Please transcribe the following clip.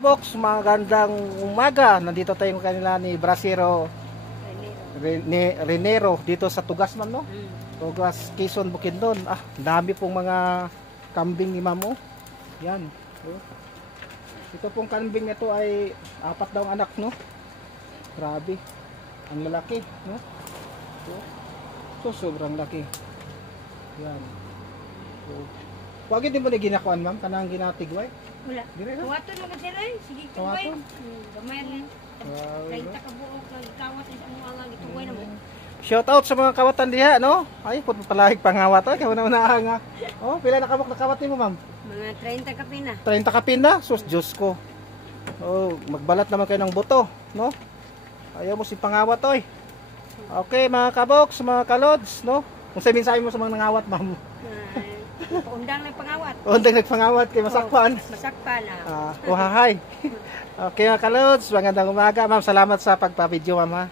Box, magandang umaga. Nandito tayo kanila ni Brasero Renero dito sa Tugas, ma'am, no? Tugas, Quezon, Bukidnon. Dami pong mga kambing ni ma'am, oh. Yan. Oh. Ito pong kambing na to ay 4 daw anak, no? Grabe. Ang lalaki, no? So, sobrang laki. Yan. So, wag din mo na ginakuan, ma'am, kanang ginatigway. Wala. Kawaton mo kasi rin. Sige, tugway. Gamay rin. 30 ka buok lang. Kawat sa mga gitugway na mo. Shout out sa mga kawatan diha, no? Ay, pud palahig pangawat ay kauna nga. Oh, pila na kabuk na kawat nimo, ma'am? Mga 30 ka pina. 30 ka pina? Sus, Diyos ko. Oh, magbalat naman kayo ng buto, no? Ayaw mo si pangawat, oy. Okay, mga kaboks, mga kalods, no? Kung sabihin sa mo sa mga nangawat, ma'am. Undang na pangawat. Undang nagpangawat kay masakpan. Masakpan na. Uhahay. Okay, mga kalods, magandang umaga, ma'am. Salamat sa pagpa-video, ma'am, ha?